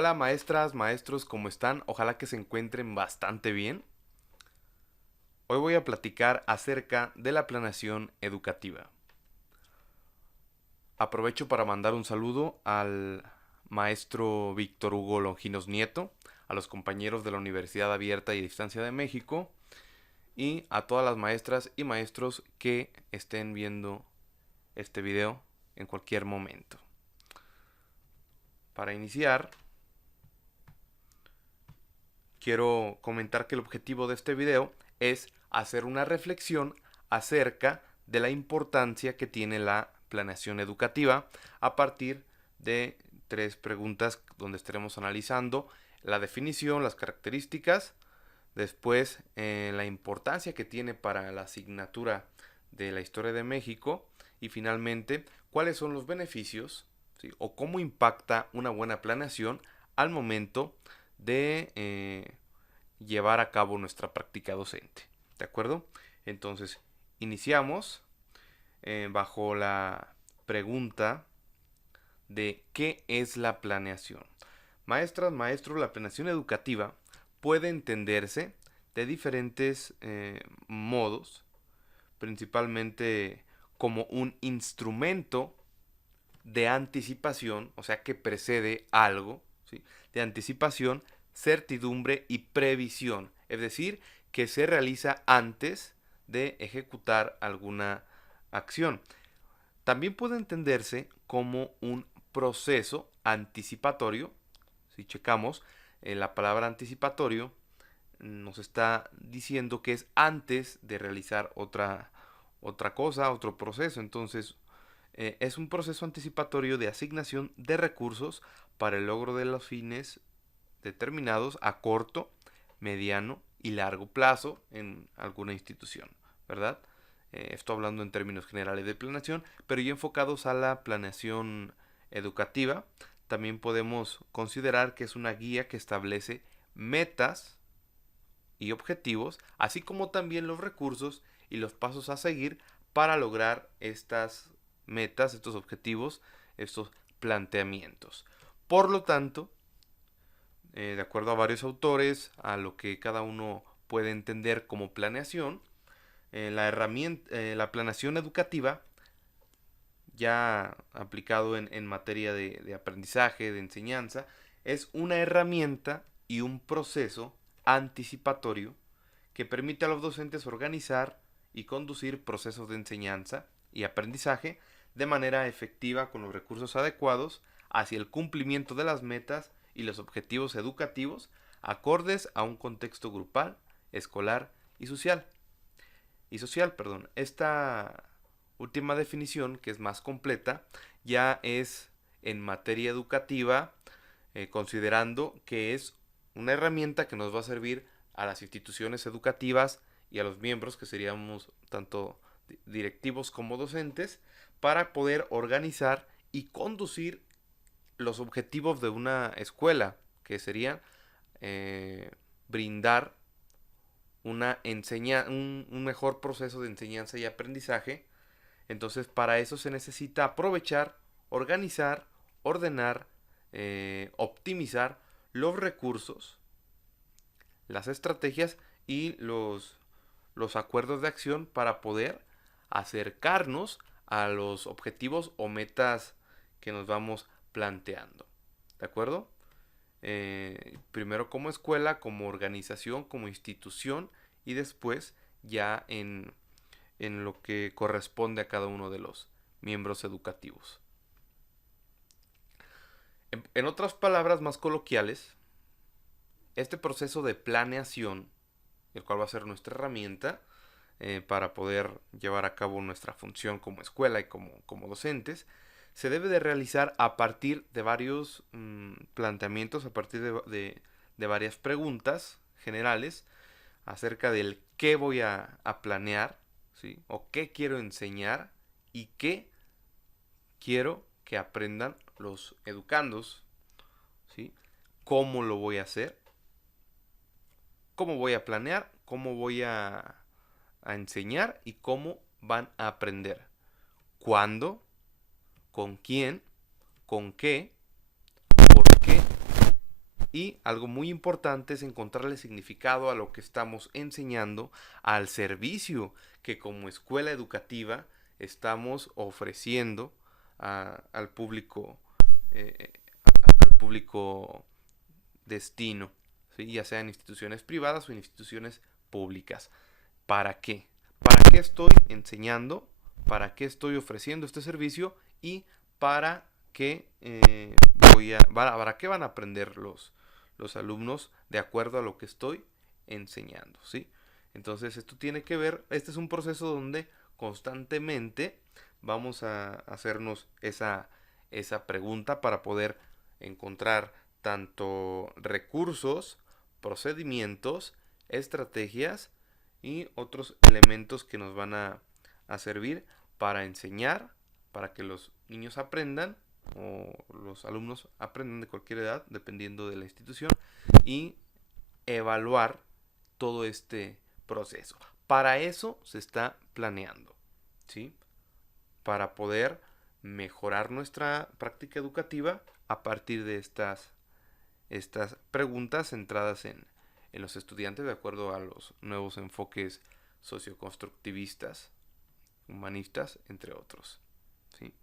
Hola maestras, maestros, ¿cómo están? Ojalá que se encuentren bastante bien. Hoy voy a platicar acerca de la planeación educativa. Aprovecho para mandar un saludo al maestro Víctor Hugo Longinos Nieto, a los compañeros de la Universidad Abierta y a Distancia de México y a todas las maestras y maestros que estén viendo este video en cualquier momento. Para iniciar, quiero comentar que el objetivo de este video es hacer una reflexión acerca de la importancia que tiene la planeación educativa a partir de 3 preguntas donde estaremos analizando la definición, las características, después la importancia que tiene para la asignatura de la historia de México y finalmente cuáles son los beneficios, ¿sí?, o cómo impacta una buena planeación al momento de llevar a cabo nuestra práctica docente. ¿De acuerdo? Entonces, iniciamos bajo la pregunta de ¿qué es la planeación? Maestras, maestros, la planeación educativa puede entenderse de diferentes modos, principalmente como un instrumento de anticipación, o sea que precede algo, ¿sí?, de anticipación, certidumbre y previsión, es decir, que se realiza antes de ejecutar alguna acción. También puede entenderse como un proceso anticipatorio. Si checamos, la palabra anticipatorio nos está diciendo que es antes de realizar otra cosa, otro proceso. Entonces, es un proceso anticipatorio de asignación de recursos para el logro de los fines determinados a corto, mediano y largo plazo en alguna institución, ¿verdad? Estoy hablando en términos generales de planeación, pero ya enfocados a la planeación educativa, también podemos considerar que es una guía que establece metas y objetivos, así como también los recursos y los pasos a seguir para lograr estas metas, estos objetivos, estos planteamientos. Por lo tanto, de acuerdo a varios autores, a lo que cada uno puede entender como planeación, la planeación educativa, ya aplicado en materia de aprendizaje, de enseñanza, es una herramienta y un proceso anticipatorio que permite a los docentes organizar y conducir procesos de enseñanza y aprendizaje de manera efectiva con los recursos adecuados hacia el cumplimiento de las metas y los objetivos educativos acordes a un contexto grupal, escolar y social. Esta última definición, que es más completa, ya es en materia educativa, considerando que es una herramienta que nos va a servir a las instituciones educativas y a los miembros, que seríamos tanto directivos como docentes, para poder organizar y conducir los objetivos de una escuela, que serían brindar un mejor proceso de enseñanza y aprendizaje. Entonces, para eso se necesita aprovechar, organizar, ordenar, optimizar los recursos, las estrategias y los acuerdos de acción para poder acercarnos a los objetivos o metas que nos vamos planteando. ¿De acuerdo? Primero como escuela, como organización, como institución y después ya en lo que corresponde a cada uno de los miembros educativos. En otras palabras más coloquiales, este proceso de planeación, el cual va a ser nuestra herramienta para poder llevar a cabo nuestra función como escuela y como docentes, se debe de realizar a partir de varios planteamientos, a partir de varias preguntas generales acerca del qué voy a planear, ¿sí?, o qué quiero enseñar y qué quiero que aprendan los educandos, ¿sí?, cómo lo voy a hacer, cómo voy a planear, cómo voy a enseñar y cómo van a aprender, cuándo, con quién, con qué, por qué Y algo muy importante es encontrarle significado a lo que estamos enseñando, al servicio que como escuela educativa estamos ofreciendo al público, eh, al público destino, ¿sí? Ya sean instituciones privadas o instituciones públicas. ¿Para qué? ¿Para qué estoy enseñando? ¿Para qué estoy ofreciendo este servicio? Y para qué para qué van a aprender los alumnos de acuerdo a lo que estoy enseñando, ¿sí? Entonces esto tiene que ver, este es un proceso donde constantemente vamos a hacernos esa pregunta para poder encontrar tanto recursos, procedimientos, estrategias y otros elementos que nos van a servir para enseñar, para que los niños aprendan o los alumnos aprendan de cualquier edad, dependiendo de la institución, y evaluar todo este proceso. Para eso se está planeando, ¿sí? Para poder mejorar nuestra práctica educativa a partir de estas preguntas centradas en los estudiantes de acuerdo a los nuevos enfoques socioconstructivistas, humanistas, entre otros, ¿sí?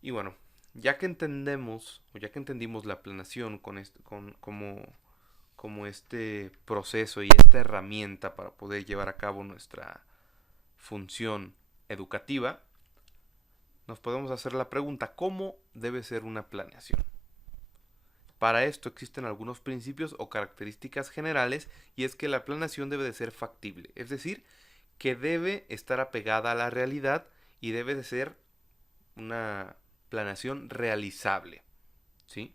Y bueno, ya que entendemos o ya que entendimos la planeación como este proceso y esta herramienta para poder llevar a cabo nuestra función educativa, nos podemos hacer la pregunta, ¿cómo debe ser una planeación? Para esto existen algunos principios o características generales, y es que la planeación debe de ser factible, es decir, que debe estar apegada a la realidad y debe de ser una planeación realizable, ¿sí?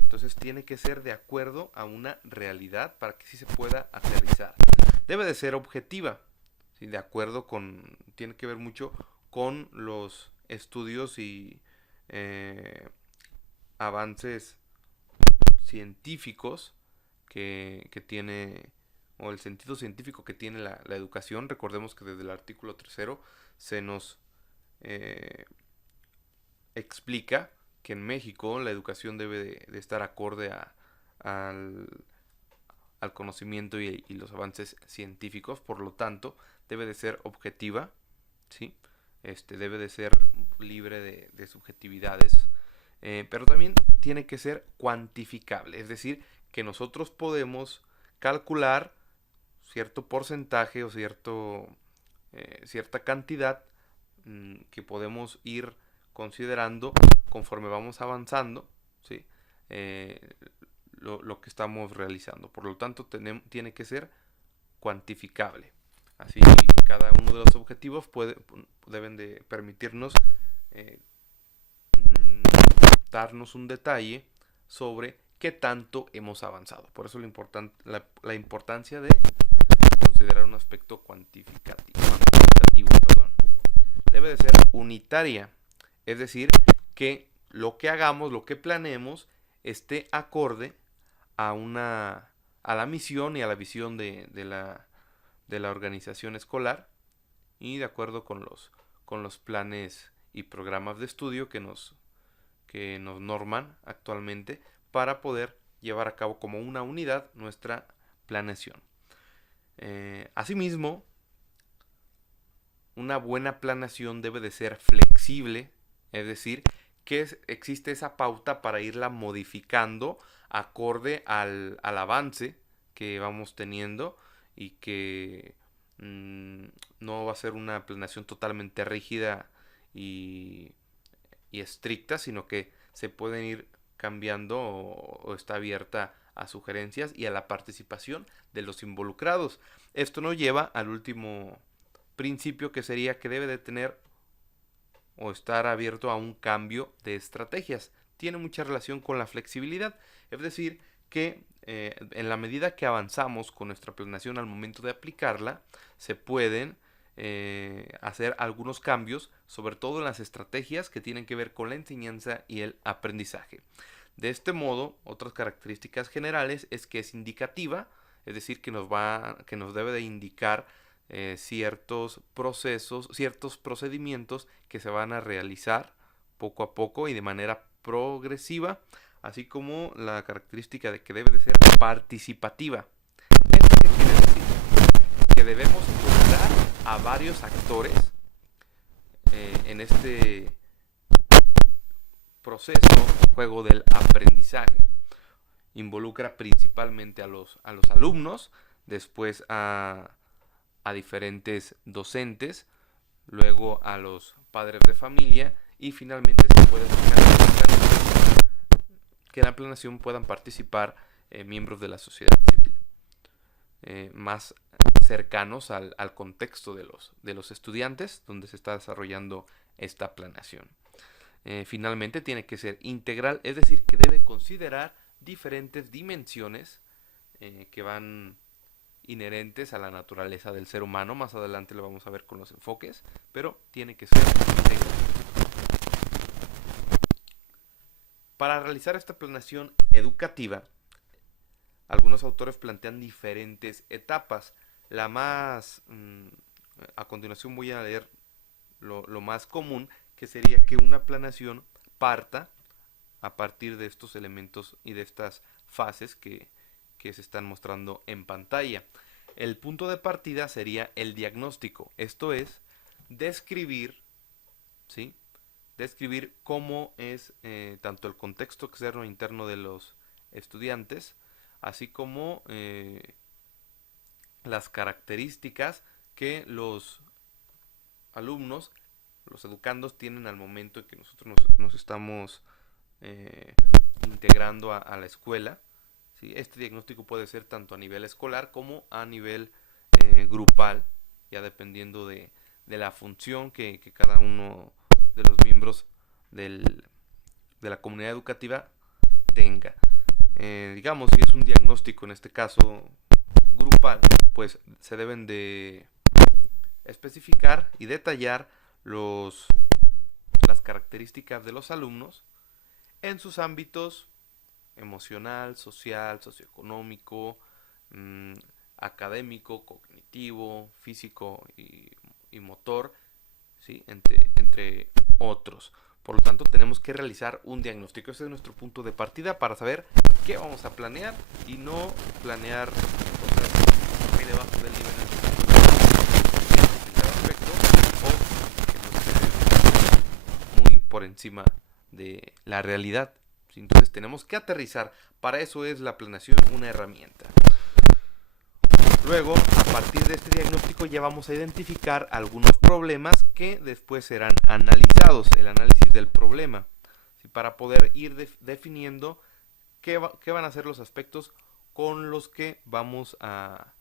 Entonces tiene que ser de acuerdo a una realidad para que sí se pueda aterrizar. Debe de ser objetiva, ¿sí? De acuerdo con, tiene que ver mucho con los estudios y avances científicos que tiene, o el sentido científico que tiene la educación. Recordemos que desde el artículo 3 se nos explica que en México la educación debe de estar acorde al conocimiento y los avances científicos, por lo tanto debe de ser objetiva, ¿sí? Debe de ser libre de subjetividades, pero también tiene que ser cuantificable, es decir, que nosotros podemos calcular cierto porcentaje o cierta cantidad que podemos ir considerando conforme vamos avanzando, ¿sí? Lo que estamos realizando. Por lo tanto, tiene que ser cuantificable. Así, cada uno de los objetivos deben de permitirnos darnos un detalle sobre qué tanto hemos avanzado. Por eso la importancia de considerar un aspecto cuantitativo, perdón. Debe de ser unitaria, es decir, que lo que hagamos, lo que planeemos, esté acorde a la misión y a la visión de la organización escolar, y de acuerdo con los planes y programas de estudio que nos norman actualmente para poder llevar a cabo como una unidad nuestra planeación. Asimismo, una buena planeación debe de ser flexible, es decir, que existe esa pauta para irla modificando acorde al avance que vamos teniendo, y que no va a ser una planeación totalmente rígida y estricta, sino que se pueden ir cambiando o está abierta a sugerencias y a la participación de los involucrados. Esto nos lleva al último principio, que sería que debe de tener o estar abierto a un cambio de estrategias. Tiene mucha relación con la flexibilidad, es decir, que en la medida que avanzamos con nuestra planeación al momento de aplicarla, se pueden hacer algunos cambios, sobre todo en las estrategias que tienen que ver con la enseñanza y el aprendizaje. De este modo, otras características generales es que es indicativa, es decir, que nos debe de indicar ciertos procesos, ciertos procedimientos que se van a realizar poco a poco y de manera progresiva así como la característica de que debe de ser participativa. ¿Esto qué quiere decir? Que debemos involucrar a varios actores en este proceso o juego del aprendizaje. Involucra principalmente a los alumnos, después a diferentes docentes, luego a los padres de familia y finalmente se puede buscar que en la planeación puedan participar miembros de la sociedad civil más cercanos al contexto de los estudiantes donde se está desarrollando esta planeación. Finalmente tiene que ser integral, es decir, que debe considerar diferentes dimensiones que van inherentes a la naturaleza del ser humano. Más adelante lo vamos a ver con los enfoques, pero tiene que ser integral. Para realizar esta planeación educativa, algunos autores plantean diferentes etapas. La más, a continuación voy a leer lo más común, que sería que una planeación parta a partir de estos elementos y de estas fases que se están mostrando en pantalla. El punto de partida sería el diagnóstico, esto es, describir, ¿sí? Describir cómo es tanto el contexto externo e interno de los estudiantes, así como las características que los alumnos, los educandos tienen al momento en que nosotros nos estamos integrando a la escuela. ¿Sí? Este diagnóstico puede ser tanto a nivel escolar como a nivel grupal, ya dependiendo de la función que cada uno de los miembros de la comunidad educativa tenga. Digamos, si es un diagnóstico, en este caso grupal, pues se deben de especificar y detallar las características de los alumnos en sus ámbitos emocional, social, socioeconómico, académico, cognitivo, físico y motor, ¿sí? entre otros. Por lo tanto, tenemos que realizar un diagnóstico. Ese es nuestro punto de partida para saber qué vamos a planear y no planear cosas muy debajo del nivel en cada aspecto o que nos quede muy por encima de la realidad. Entonces tenemos que aterrizar. Para eso es la planeación una herramienta. Luego, a partir de este diagnóstico ya vamos a identificar algunos problemas que después serán analizados, el análisis del problema, ¿sí? Para poder ir definiendo qué van a ser los aspectos con los que vamos a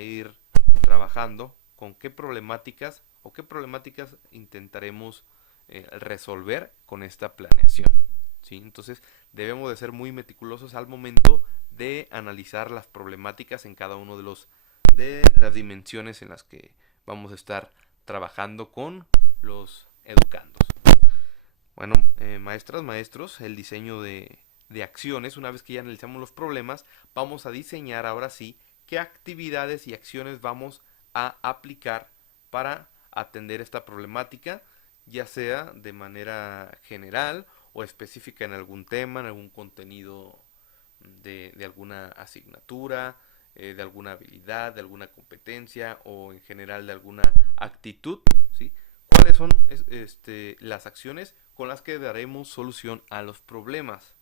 ir trabajando, con qué problemáticas intentaremos resolver con esta planeación. ¿Sí? Entonces debemos de ser muy meticulosos al momento de analizar las problemáticas en cada uno de las dimensiones en las que vamos a estar trabajando con los educandos. Bueno, maestras, maestros, el diseño de acciones, una vez que ya analizamos los problemas, vamos a diseñar ahora sí qué actividades y acciones vamos a aplicar para atender esta problemática, ya sea de manera general o específica en algún tema, en algún contenido de alguna asignatura, de alguna habilidad, de alguna competencia o en general de alguna actitud, ¿sí? ¿Cuáles son las acciones con las que daremos solución a los problemas?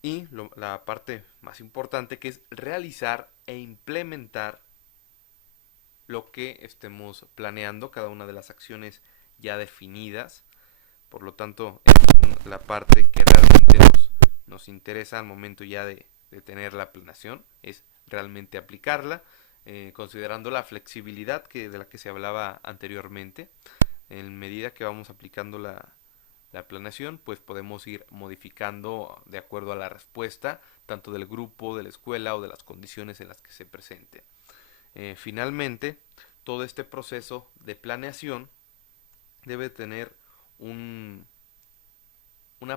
Y la parte más importante, que es realizar e implementar lo que estemos planeando, cada una de las acciones ya definidas. Por lo tanto, es la parte que realmente nos interesa al momento ya de tener la planeación, es realmente aplicarla, considerando la flexibilidad de la que se hablaba anteriormente. En medida que vamos aplicando la planeación, pues podemos ir modificando de acuerdo a la respuesta, tanto del grupo, de la escuela o de las condiciones en las que se presente. Finalmente, todo este proceso de planeación debe tener una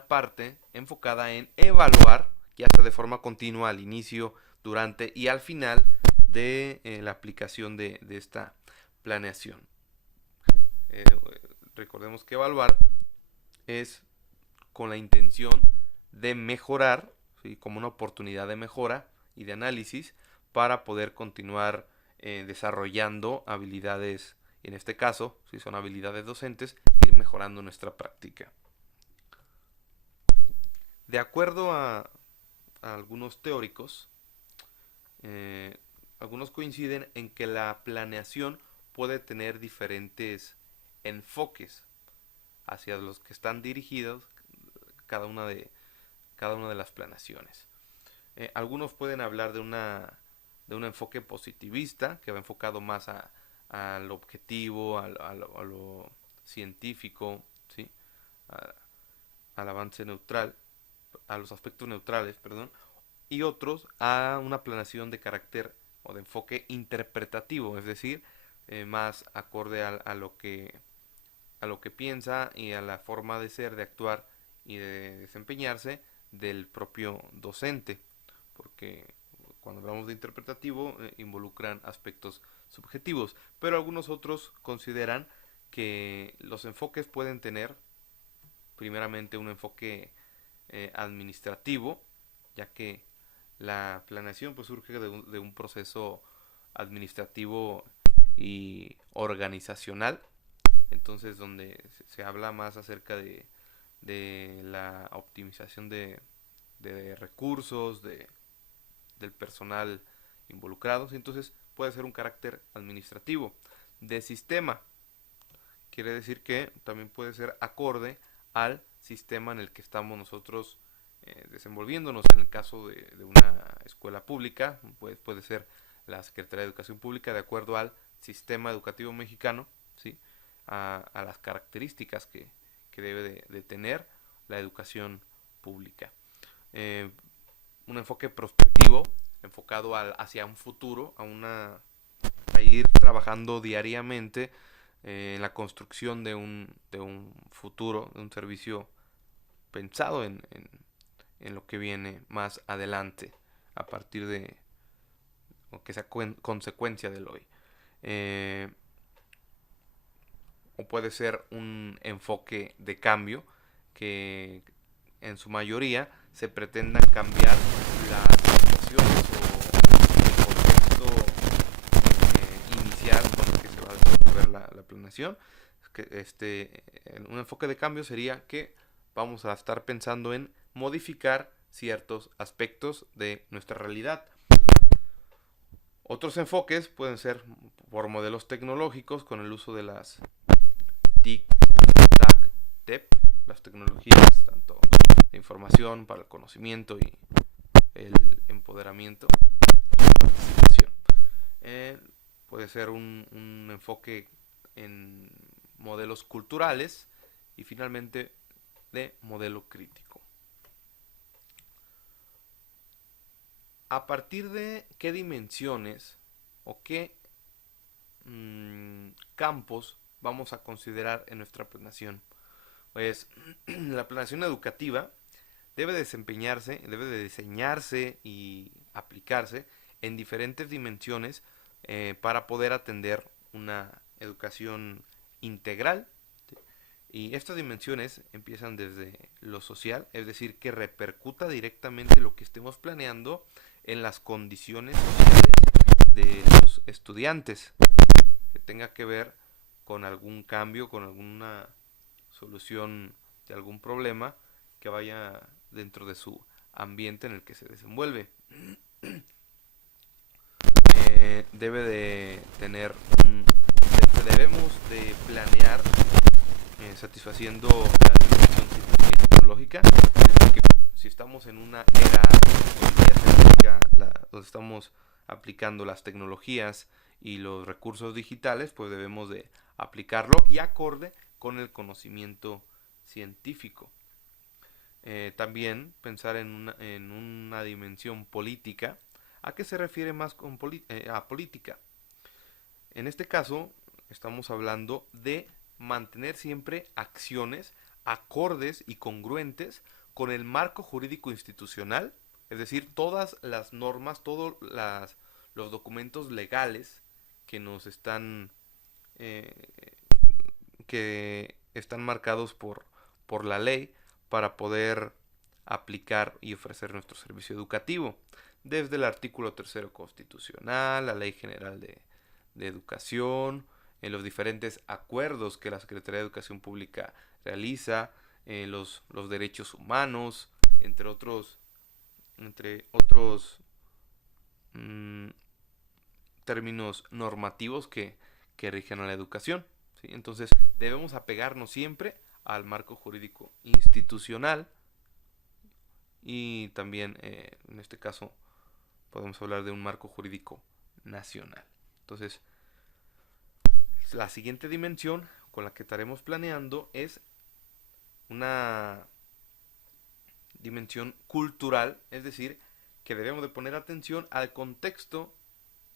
parte enfocada en evaluar, ya sea de forma continua al inicio, durante y al final de la aplicación de esta planeación. Recordemos que evaluar es con la intención de mejorar, ¿sí? Como una oportunidad de mejora y de análisis para poder continuar desarrollando habilidades, en este caso, si son habilidades docentes, ir mejorando nuestra práctica. De acuerdo a algunos teóricos, algunos coinciden en que la planeación puede tener diferentes enfoques hacia los que están dirigidos cada una de las planeaciones. Algunos pueden hablar de un enfoque positivista que va enfocado más al objetivo, a lo científico, ¿sí? A- al avance neutral, a los aspectos neutrales, perdón, y otros a una planeación de carácter o de enfoque interpretativo, es decir, más acorde a lo que piensa y a la forma de ser, de actuar y de desempeñarse del propio docente, porque cuando hablamos de interpretativo involucran aspectos subjetivos, pero algunos otros consideran que los enfoques pueden tener primeramente un enfoque administrativo, ya que la planeación pues surge de un proceso administrativo y organizacional, entonces donde se habla más acerca de la optimización de recursos, del personal involucrados, entonces puede ser un carácter administrativo. De sistema, quiere decir que también puede ser acorde al sistema en el que estamos nosotros desenvolviéndonos. En el caso de una escuela pública, pues puede ser la Secretaría de Educación Pública de acuerdo al sistema educativo mexicano, ¿sí? A las características que debe de tener la educación pública. Eh, un enfoque prospectivo, enfocado hacia un futuro, a ir trabajando diariamente en la construcción de un futuro, de un servicio pensado en lo que viene más adelante, a partir de, o que sea consecuencia del hoy. Eh, o puede ser un enfoque de cambio que en su mayoría se pretendan cambiar las situaciones o el contexto inicial con el que se va a desenvolver la planeación. Un enfoque de cambio sería que vamos a estar pensando en modificar ciertos aspectos de nuestra realidad. Otros enfoques pueden ser por modelos tecnológicos con el uso de las TIC, TAC, TEP, las tecnologías tanto de información para el conocimiento y el empoderamiento y la participación. Puede ser un enfoque en modelos culturales y finalmente de modelo crítico. ¿A partir de qué dimensiones o qué campos vamos a considerar en nuestra planeación? Pues la planeación educativa debe desempeñarse, debe de diseñarse y aplicarse en diferentes dimensiones para poder atender una educación integral. Y estas dimensiones empiezan desde lo social, es decir, que repercuta directamente lo que estemos planeando en las condiciones sociales de los estudiantes, que tenga que ver con algún cambio, con alguna solución de algún problema que vaya dentro de su ambiente en el que se desenvuelve. Debe de tener debemos de planear satisfaciendo la dimensión científica y tecnológica, porque si estamos en una era donde estamos aplicando las tecnologías y los recursos digitales, pues debemos de aplicarlo y acorde con el conocimiento científico. También pensar en una dimensión política. ¿A qué se refiere más con a política? En este caso, estamos hablando de mantener siempre acciones acordes y congruentes con el marco jurídico institucional, es decir, todas las normas, todos los documentos legales que nos están que están marcados por la ley para poder aplicar y ofrecer nuestro servicio educativo, desde el artículo 3º constitucional, la Ley General de Educación, en los diferentes acuerdos que la Secretaría de Educación Pública realiza, los derechos humanos, entre otros términos normativos que rigen a la educación, ¿sí? Entonces debemos apegarnos siempre al marco jurídico institucional y también en este caso podemos hablar de un marco jurídico nacional. Entonces la siguiente dimensión con la que estaremos planeando es una dimensión cultural, es decir, que debemos de poner atención al contexto,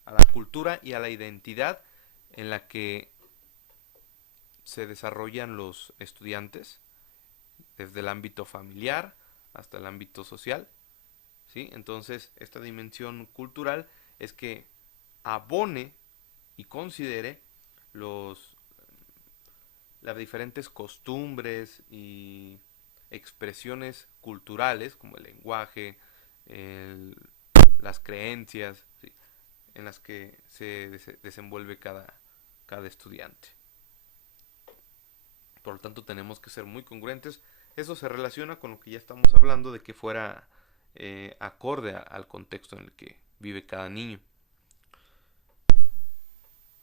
a la cultura y a la identidad en la que se desarrollan los estudiantes, desde el ámbito familiar hasta el ámbito social, ¿sí? Entonces, esta dimensión cultural es que abone y considere las diferentes costumbres y expresiones culturales, como el lenguaje, las creencias, ¿sí?, en las que se desenvuelve cada estudiante. Por lo tanto, tenemos que ser muy congruentes. Eso se relaciona con lo que ya estamos hablando de que fuera acorde al contexto en el que vive cada niño.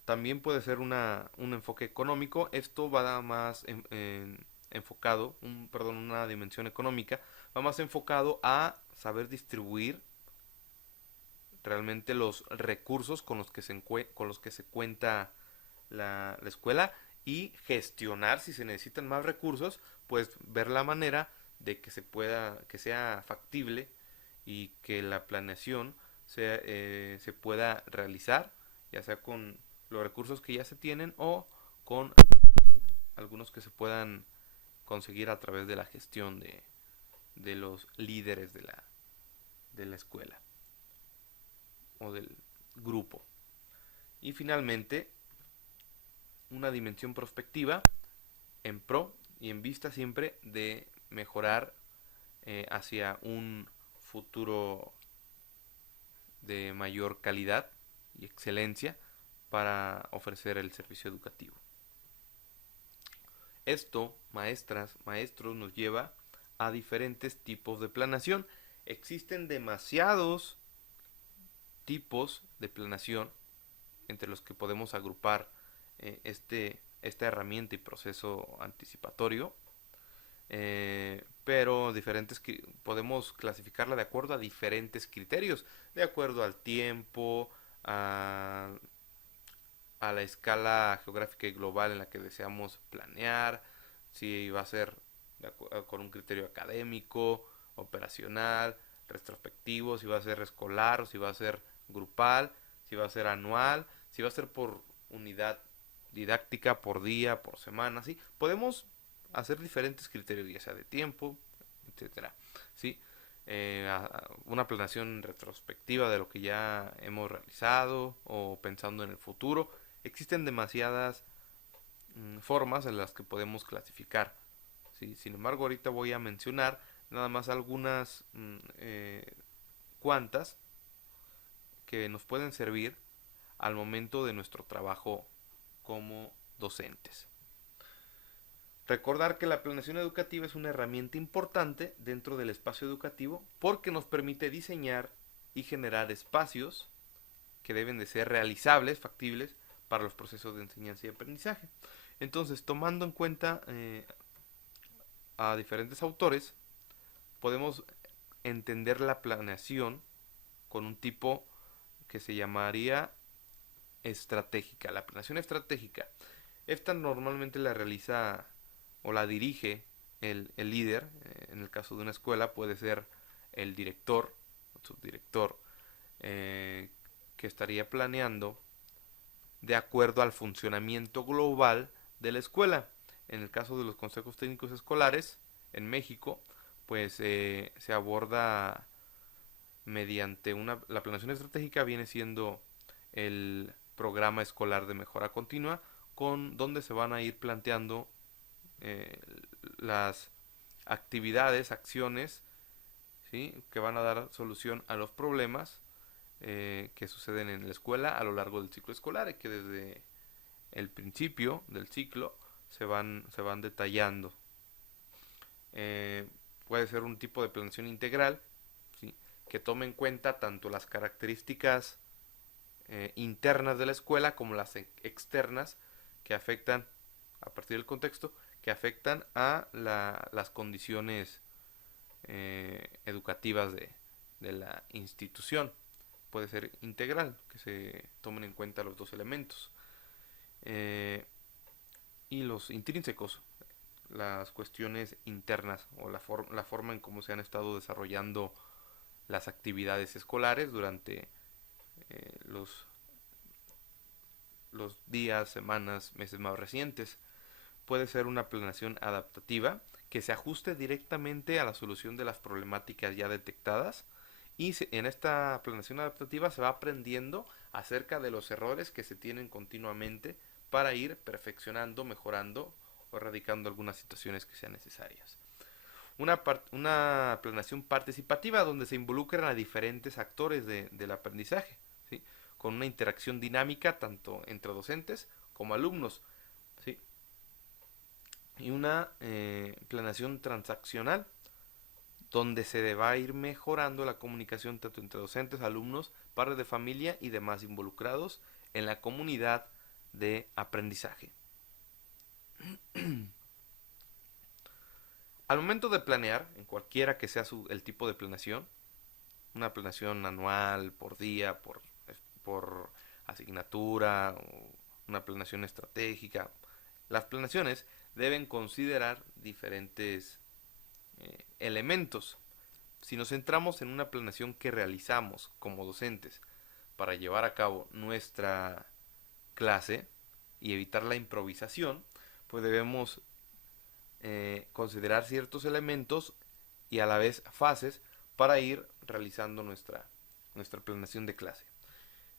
También puede ser un enfoque económico. Esto va más enfocado, una dimensión económica, va más enfocado a saber distribuir realmente los recursos con los que se cuenta la escuela, y gestionar, si se necesitan más recursos, pues ver la manera de que que sea factible y que la planeación se pueda realizar, ya sea con los recursos que ya se tienen o con algunos que se puedan conseguir a través de la gestión de los líderes de la escuela o del grupo. Y finalmente, una dimensión prospectiva en pro y en vista siempre de mejorar hacia un futuro de mayor calidad y excelencia para ofrecer el servicio educativo. Esto, maestras, maestros, nos lleva a diferentes tipos de planeación. Existen demasiados tipos de planeación entre los que podemos agrupar esta herramienta y proceso anticipatorio, pero podemos clasificarla de acuerdo a diferentes criterios, de acuerdo al tiempo, a la escala geográfica y global en la que deseamos planear, si va a ser con un criterio académico, operacional, retrospectivo, si va a ser escolar, si va a ser grupal, si va a ser anual, si va a ser por unidad didáctica, por día, por semana, ¿sí? Podemos hacer diferentes criterios, ya sea de tiempo, etcétera, ¿sí? Una planeación retrospectiva de lo que ya hemos realizado o pensando en el futuro. Existen demasiadas formas en las que podemos clasificar, ¿sí? Sin embargo, ahorita voy a mencionar nada más algunas cuantas que nos pueden servir al momento de nuestro trabajo como docentes. Recordar que la planeación educativa es una herramienta importante dentro del espacio educativo porque nos permite diseñar y generar espacios que deben de ser realizables, factibles para los procesos de enseñanza y aprendizaje. Entonces, tomando en cuenta a diferentes autores, podemos entender la planeación con un tipo que se llamaría estratégica. La planeación estratégica, esta normalmente la realiza o la dirige el líder. En el caso de una escuela puede ser el director o subdirector, que estaría planeando de acuerdo al funcionamiento global de la escuela. En el caso de los consejos técnicos escolares en México, pues se aborda mediante la planeación estratégica, viene siendo el programa escolar de mejora continua, con donde se van a ir planteando las actividades, acciones ¿sí? Que van a dar solución a los problemas que suceden en la escuela a lo largo del ciclo escolar y que desde el principio del ciclo se van detallando. Puede ser un tipo de planeación integral, ¿sí? Que tome en cuenta tanto las características internas de la escuela como las externas que afectan, a partir del contexto, que afectan a las condiciones educativas de la institución. Puede ser integral, que se tomen en cuenta los dos elementos. Y los intrínsecos, las cuestiones internas o la forma en cómo se han estado desarrollando las actividades escolares durante los días, semanas, meses más recientes. Puede ser una planeación adaptativa que se ajuste directamente a la solución de las problemáticas ya detectadas y en esta planeación adaptativa se va aprendiendo acerca de los errores que se tienen continuamente para ir perfeccionando, mejorando o erradicando algunas situaciones que sean necesarias. Una planeación participativa donde se involucran a diferentes actores del aprendizaje, ¿sí? Con una interacción dinámica tanto entre docentes como alumnos, ¿sí? Y una planeación transaccional donde se va a ir mejorando la comunicación tanto entre docentes, alumnos, padres de familia y demás involucrados en la comunidad de aprendizaje. Al momento de planear, en cualquiera que sea el tipo de planeación, una planeación anual, por día, por asignatura, o una planeación estratégica, las planeaciones deben considerar diferentes elementos. Si nos centramos en una planeación que realizamos como docentes para llevar a cabo nuestra clase y evitar la improvisación, pues debemos considerar ciertos elementos y a la vez fases para ir realizando nuestra planeación de clase.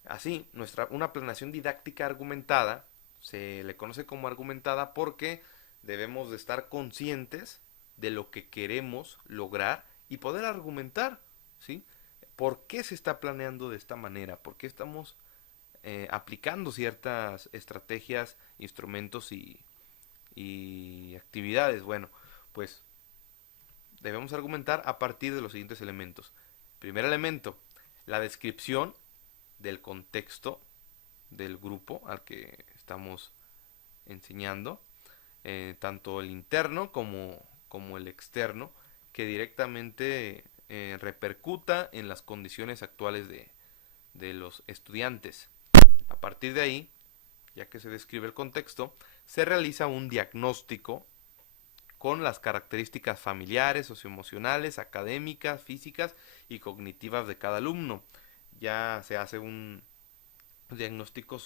Así, una planeación didáctica argumentada se le conoce como argumentada porque debemos de estar conscientes de lo que queremos lograr y poder argumentar, ¿sí? ¿Por qué se está planeando de esta manera? ¿Por qué estamos aplicando ciertas estrategias, instrumentos y actividades? Bueno, pues debemos argumentar a partir de los siguientes elementos. Primer elemento, la descripción del contexto del grupo al que estamos enseñando, tanto el interno como el externo, que directamente repercuta en las condiciones actuales de los estudiantes. A partir de ahí, ya que se describe el contexto, se realiza un diagnóstico con las características familiares, socioemocionales, académicas, físicas y cognitivas de cada alumno. Ya se hace un diagnóstico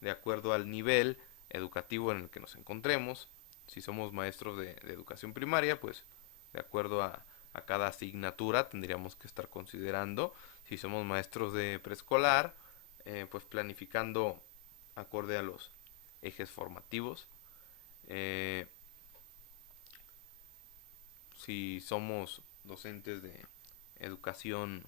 de acuerdo al nivel educativo en el que nos encontremos. Si somos maestros de educación primaria, pues de acuerdo a cada asignatura tendríamos que estar considerando. Si somos maestros de preescolar, pues planificando acorde a los ejes formativos. Si somos docentes de educación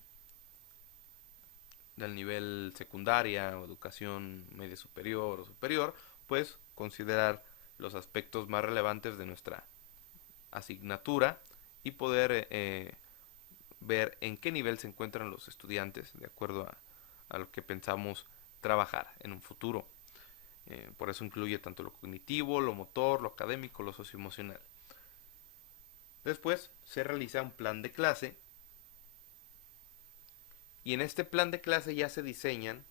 del nivel secundaria o educación media superior o superior, pues considerar los aspectos más relevantes de nuestra asignatura y poder ver en qué nivel se encuentran los estudiantes de acuerdo a lo que pensamos trabajar en un futuro. Por eso incluye tanto lo cognitivo, lo motor, lo académico, lo socioemocional. Después se realiza un plan de clase y en este plan de clase ya se diseñan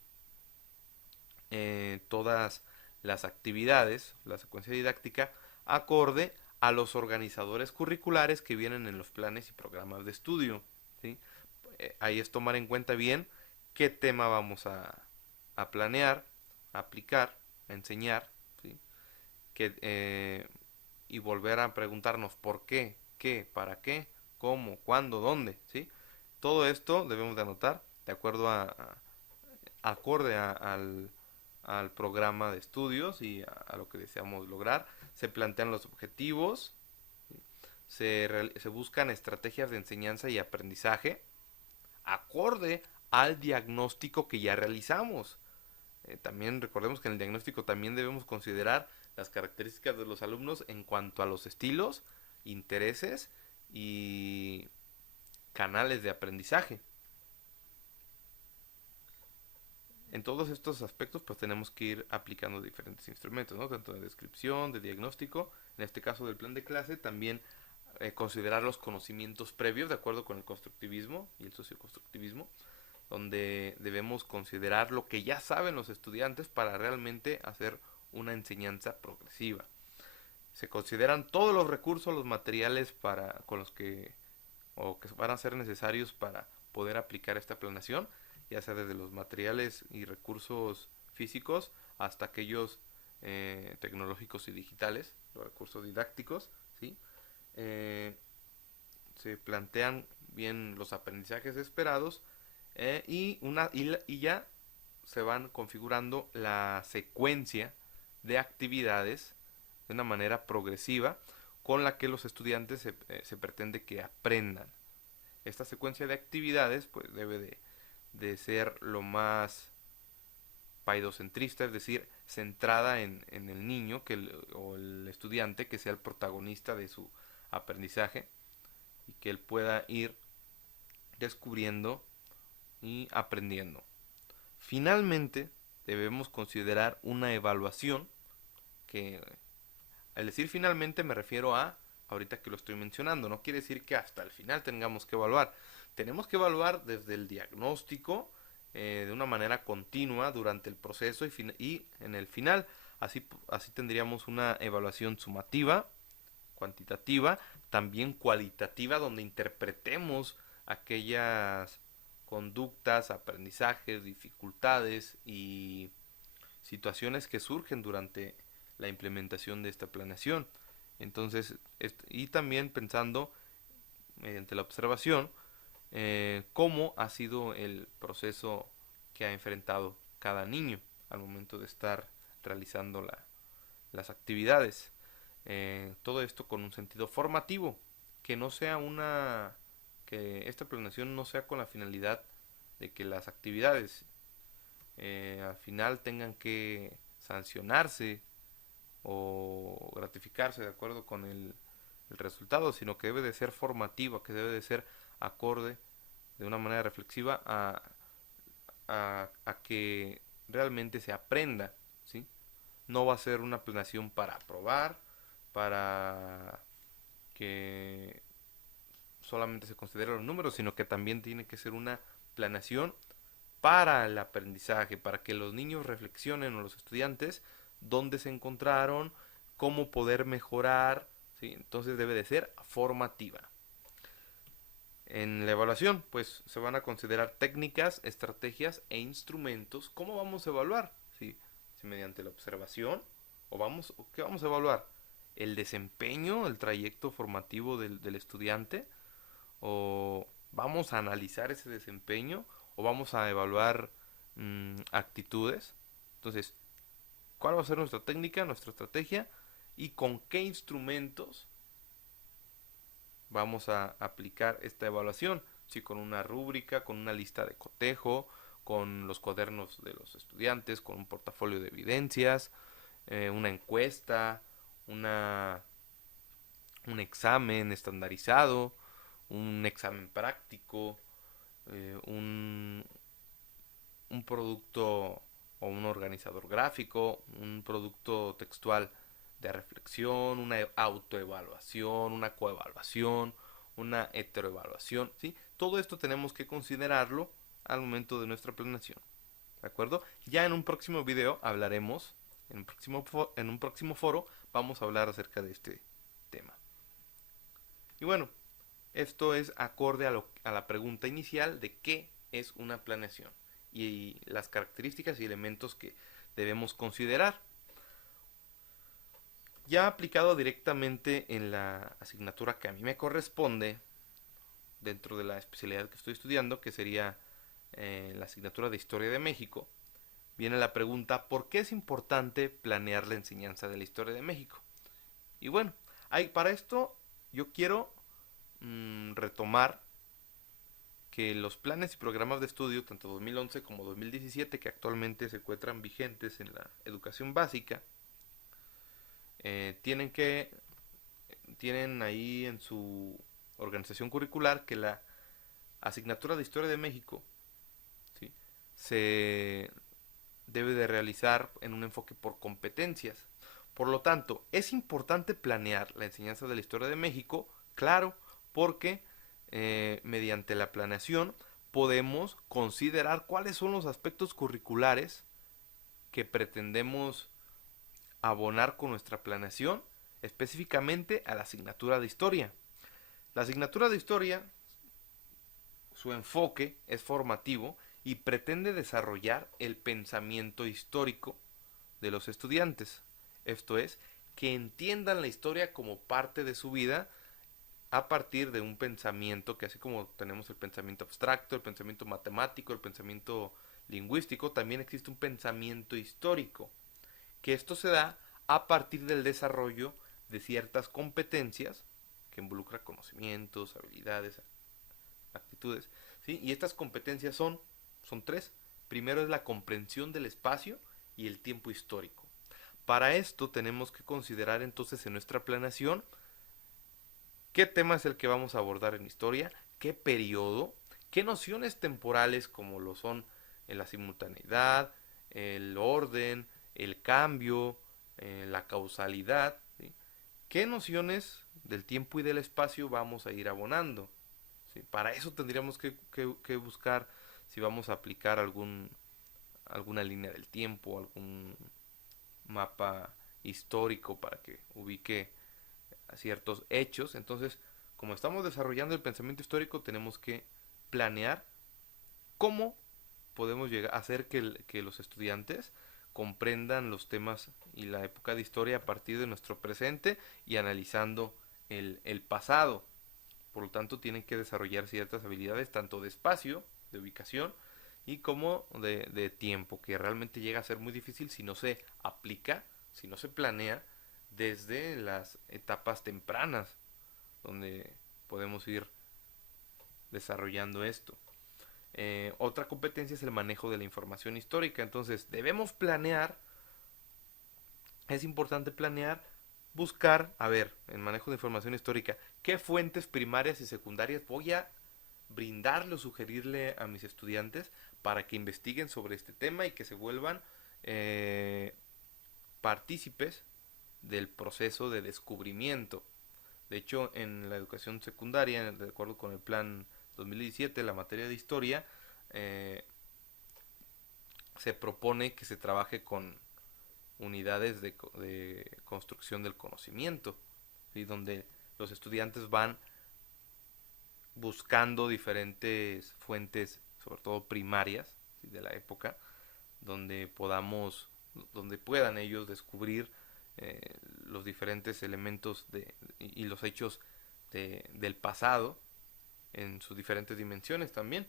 todas las actividades, la secuencia didáctica, acorde a los organizadores curriculares que vienen en los planes y programas de estudio, ¿sí? Ahí es tomar en cuenta bien qué tema vamos a planear, a aplicar, a enseñar, ¿sí? Y volver a preguntarnos por qué, para qué, cómo, cuándo, dónde, ¿sí? Todo esto debemos de anotar de acuerdo acorde al programa de estudios y a lo que deseamos lograr. Se plantean los objetivos, ¿sí? se buscan estrategias de enseñanza y aprendizaje acorde al diagnóstico que ya realizamos. También recordemos que en el diagnóstico también debemos considerar las características de los alumnos en cuanto a los estilos, intereses y canales de aprendizaje. En todos estos aspectos pues tenemos que ir aplicando diferentes instrumentos, ¿no? Tanto de descripción, de diagnóstico, en este caso del plan de clase, también considerar los conocimientos previos de acuerdo con el constructivismo y el socioconstructivismo, donde debemos considerar lo que ya saben los estudiantes para realmente hacer una enseñanza progresiva. Se consideran todos los recursos, los materiales con los que van a ser necesarios para poder aplicar esta planeación, ya sea desde los materiales y recursos físicos hasta aquellos tecnológicos y digitales, los recursos didácticos, ¿sí? Se plantean bien los aprendizajes esperados y ya se van configurando la secuencia de actividades de una manera progresiva con la que los estudiantes se pretende que aprendan. Esta secuencia de actividades pues debe de ser lo más paidocentrista, es decir, centrada en el niño o el estudiante, que sea el protagonista de su aprendizaje y que él pueda ir descubriendo y aprendiendo. Finalmente, debemos considerar una evaluación que, al decir finalmente, me refiero a ahorita que lo estoy mencionando, no quiere decir que hasta el final tengamos que evaluar. Tenemos que evaluar desde el diagnóstico de una manera continua durante el proceso y en el final. Así tendríamos una evaluación sumativa, cuantitativa, también cualitativa, donde interpretemos aquellas conductas, aprendizajes, dificultades y situaciones que surgen durante la implementación de esta planeación. Entonces, y también pensando mediante la observación cómo ha sido el proceso que ha enfrentado cada niño al momento de estar realizando las actividades. Todo esto con un sentido formativo, que no sea que esta planeación no sea con la finalidad de que las actividades al final tengan que sancionarse o gratificarse de acuerdo con el resultado, sino que debe de ser formativa, que debe de ser acorde de una manera reflexiva a que realmente se aprenda, ¿sí? No va a ser una planeación para aprobar, para que solamente se consideren los números, sino que también tiene que ser una planeación para el aprendizaje, para que los niños reflexionen o los estudiantes dónde se encontraron, cómo poder mejorar, ¿sí? Entonces debe de ser formativa. En la evaluación, pues se van a considerar técnicas, estrategias e instrumentos. ¿Cómo vamos a evaluar? ¿Sí? Si mediante la observación o qué vamos a evaluar, el desempeño, el trayecto formativo del estudiante, o vamos a analizar ese desempeño, o vamos a evaluar actitudes. Entonces, ¿cuál va a ser nuestra técnica, nuestra estrategia y con qué instrumentos vamos a aplicar esta evaluación? Si con una rúbrica, con una lista de cotejo, con los cuadernos de los estudiantes, con un portafolio de evidencias, una encuesta, un examen estandarizado, un examen práctico, un producto o un organizador gráfico, un producto textual de reflexión, una autoevaluación, una coevaluación, una heteroevaluación, ¿sí? Todo esto tenemos que considerarlo al momento de nuestra planeación, ¿de acuerdo? Ya en un próximo video hablaremos, en un próximo foro vamos a hablar acerca de este tema. Y bueno, esto es acorde a la pregunta inicial de qué es una planeación y las características y elementos que debemos considerar. Ya aplicado directamente en la asignatura que a mí me corresponde, dentro de la especialidad que estoy estudiando, que sería la asignatura de Historia de México, viene la pregunta: ¿por qué es importante planear la enseñanza de la Historia de México? Y bueno, para esto yo quiero retomar que los planes y programas de estudio, tanto 2011 como 2017, que actualmente se encuentran vigentes en la educación básica, tienen ahí en su organización curricular que la asignatura de Historia de México, ¿sí?, se debe de realizar en un enfoque por competencias. Por lo tanto, es importante planear la enseñanza de la Historia de México, claro, porque mediante la planeación podemos considerar cuáles son los aspectos curriculares que pretendemos abonar con nuestra planeación, específicamente a la asignatura de Historia. La asignatura de Historia, su enfoque es formativo y pretende desarrollar el pensamiento histórico de los estudiantes. Esto es, que entiendan la historia como parte de su vida a partir de un pensamiento que, así como tenemos el pensamiento abstracto, el pensamiento matemático, el pensamiento lingüístico, también existe un pensamiento histórico, que esto se da a partir del desarrollo de ciertas competencias que involucra conocimientos, habilidades, actitudes, ¿sí? Y estas competencias son tres. Primero es la comprensión del espacio y el tiempo histórico. Para esto tenemos que considerar entonces en nuestra planeación qué tema es el que vamos a abordar en historia, qué periodo, qué nociones temporales como lo son la simultaneidad, el orden, el cambio, la causalidad, ¿sí?, qué nociones del tiempo y del espacio vamos a ir abonando, ¿sí? Para eso tendríamos que buscar si vamos a aplicar alguna línea del tiempo, algún mapa histórico para que ubique a ciertos hechos. Entonces, como estamos desarrollando el pensamiento histórico, tenemos que planear cómo podemos llegar a hacer que los estudiantes comprendan los temas y la época de historia a partir de nuestro presente y analizando el pasado. Por lo tanto, tienen que desarrollar ciertas habilidades tanto de espacio, de ubicación, y como de tiempo, que realmente llega a ser muy difícil si no se aplica, si no se planea desde las etapas tempranas, donde podemos ir desarrollando esto. Otra competencia es el manejo de la información histórica. Entonces debemos planear, es importante planear, buscar, en manejo de información histórica, qué fuentes primarias y secundarias voy a brindarle o sugerirle a mis estudiantes para que investiguen sobre este tema y que se vuelvan partícipes del proceso de descubrimiento. De hecho, en la educación secundaria, de acuerdo con el plan 2017, la materia de historia, se propone que se trabaje con unidades de construcción del conocimiento, ¿sí?, donde los estudiantes van buscando diferentes fuentes, sobre todo primarias, ¿sí?, de la época, donde puedan ellos descubrir los diferentes elementos y los hechos del pasado en sus diferentes dimensiones también,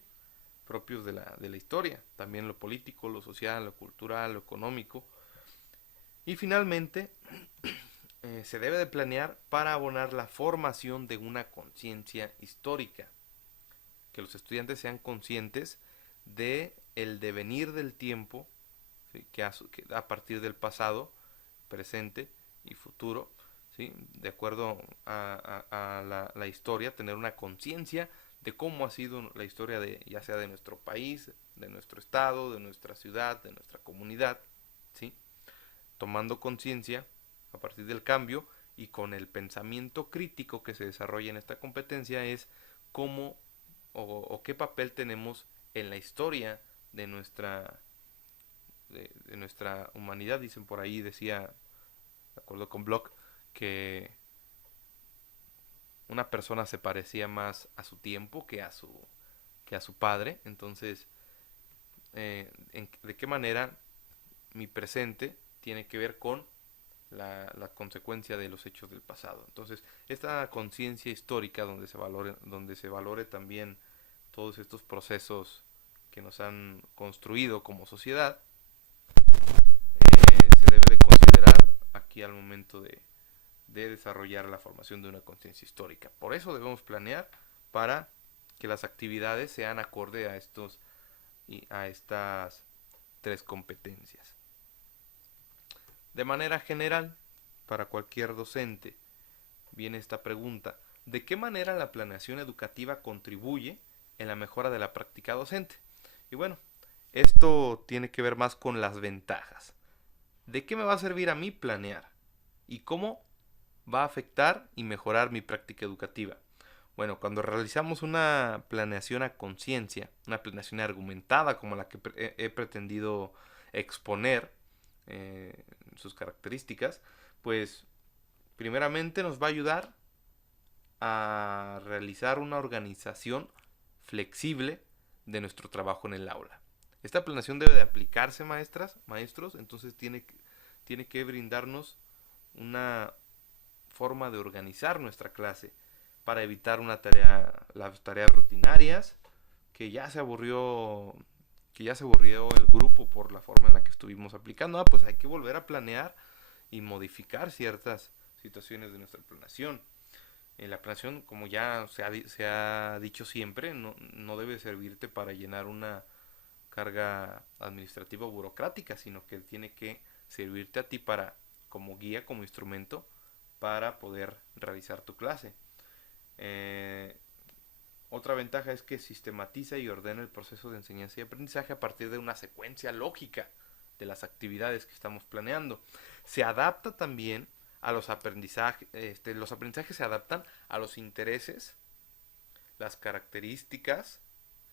propios de la historia, también lo político, lo social, lo cultural, lo económico. Y finalmente, se debe de planear para abonar la formación de una conciencia histórica, que los estudiantes sean conscientes de el devenir del tiempo, ¿sí?, que a partir del pasado, presente y futuro, ¿sí?, de acuerdo a la historia, tener una conciencia de cómo ha sido la historia ya sea de nuestro país, de nuestro estado, de nuestra ciudad, de nuestra comunidad, ¿sí?, tomando conciencia a partir del cambio y con el pensamiento crítico que se desarrolla en esta competencia es cómo o qué papel tenemos en la historia de nuestra humanidad. Dicen por ahí, decía, de acuerdo con Bloch, que una persona se parecía más a su tiempo que a su padre. Entonces, ¿de qué manera mi presente tiene que ver con la consecuencia de los hechos del pasado? Entonces, esta conciencia histórica donde se valore también todos estos procesos que nos han construido como sociedad, se debe de considerar aquí al momento de de desarrollar la formación de una conciencia histórica. Por eso debemos planear para que las actividades sean acorde a estas tres competencias. De manera general, para cualquier docente, viene esta pregunta: ¿de qué manera la planeación educativa contribuye en la mejora de la práctica docente? Y bueno, esto tiene que ver más con las ventajas. ¿De qué me va a servir a mí planear? ¿Y cómo va a afectar y mejorar mi práctica educativa? Bueno, cuando realizamos una planeación a conciencia, una planeación argumentada como la que he pretendido exponer, sus características, pues primeramente nos va a ayudar a realizar una organización flexible de nuestro trabajo en el aula. Esta planeación debe de aplicarse, maestros, entonces tiene que brindarnos una forma de organizar nuestra clase para evitar las tareas rutinarias, que ya se aburrió el grupo por la forma en la que estuvimos aplicando. Pues hay que volver a planear y modificar ciertas situaciones de nuestra planeación. La planeación, como ya se ha dicho siempre, no debe servirte para llenar una carga administrativa o burocrática, sino que tiene que servirte a ti como guía, como instrumento para poder realizar tu clase. Otra ventaja es que sistematiza y ordena el proceso de enseñanza y aprendizaje a partir de una secuencia lógica de las actividades que estamos planeando. Se adapta también a los aprendizajes, los aprendizajes se adaptan a los intereses, las características,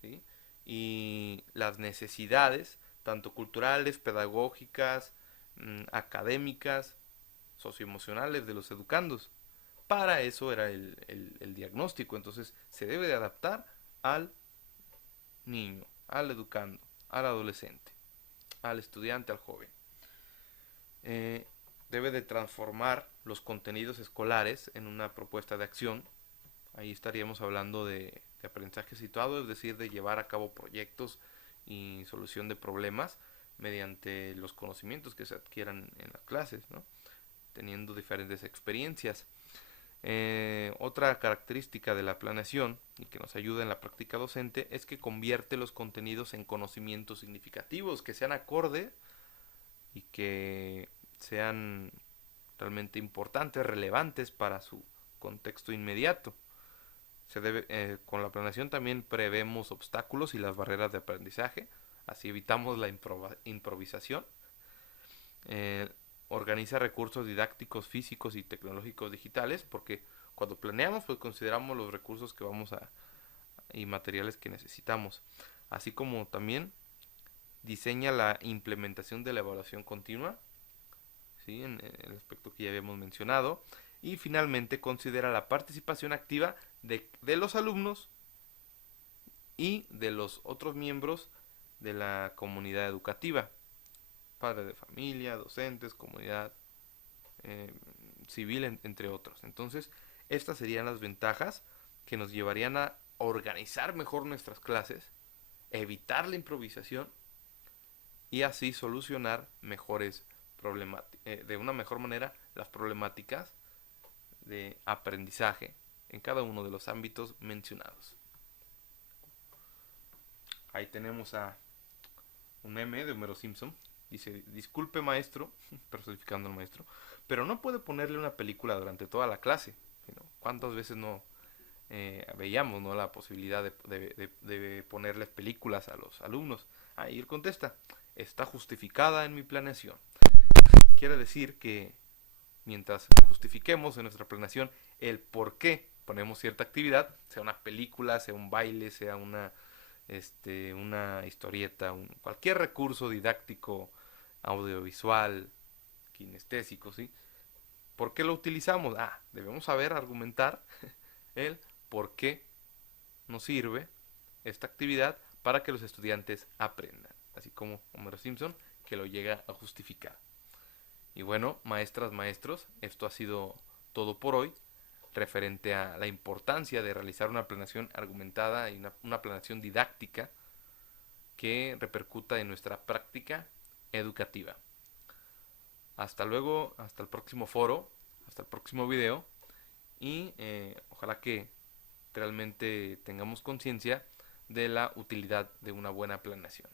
¿sí?, y las necesidades, tanto culturales, pedagógicas, académicas, socioemocionales de los educandos. Para eso era el diagnóstico. Entonces se debe de adaptar al niño, al educando, al adolescente, al estudiante, al joven. Debe de transformar los contenidos escolares en una propuesta de acción. Ahí estaríamos hablando de aprendizaje situado, es decir, de llevar a cabo proyectos y solución de problemas mediante los conocimientos que se adquieran en las clases, ¿no?, teniendo diferentes experiencias. Otra característica de la planeación y que nos ayuda en la práctica docente es que convierte los contenidos en conocimientos significativos, que sean acordes y que sean realmente importantes, relevantes para su contexto inmediato. Con la planeación también prevemos obstáculos y las barreras de aprendizaje, así evitamos la improvisación. Organiza recursos didácticos, físicos y tecnológicos digitales, porque cuando planeamos pues consideramos los recursos que y materiales que necesitamos, así como también diseña la implementación de la evaluación continua, ¿sí?, en el aspecto que ya habíamos mencionado. Y finalmente considera la participación activa de los alumnos y de los otros miembros de la comunidad educativa, padres de familia, docentes, comunidad civil, entre otros. Entonces, estas serían las ventajas que nos llevarían a organizar mejor nuestras clases, evitar la improvisación y así solucionar de una mejor manera las problemáticas de aprendizaje en cada uno de los ámbitos mencionados. Ahí tenemos a un meme de Homero Simpson. Dice: disculpe maestro, personificando al maestro, pero no puede ponerle una película durante toda la clase. ¿Cuántas veces no veíamos, ¿no?, la posibilidad de ponerles películas a los alumnos? Y él contesta: está justificada en mi planeación. Quiere decir que mientras justifiquemos en nuestra planeación el por qué ponemos cierta actividad, sea una película, sea un baile, sea una historieta, cualquier recurso didáctico, audiovisual, kinestésico, ¿sí?, ¿por qué lo utilizamos? Debemos saber argumentar el por qué nos sirve esta actividad para que los estudiantes aprendan, así como Homero Simpson, que lo llega a justificar. Y bueno, maestras, maestros, esto ha sido todo por hoy referente a la importancia de realizar una planeación argumentada y una planeación didáctica que repercuta en nuestra práctica educativa. Hasta luego, hasta el próximo foro. hasta el próximo video y ojalá que realmente tengamos conciencia de la utilidad de una buena planeación.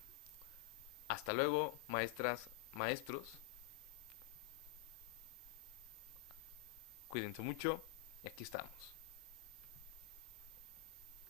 Hasta luego, maestras, maestros. Cuídense mucho y aquí estamos.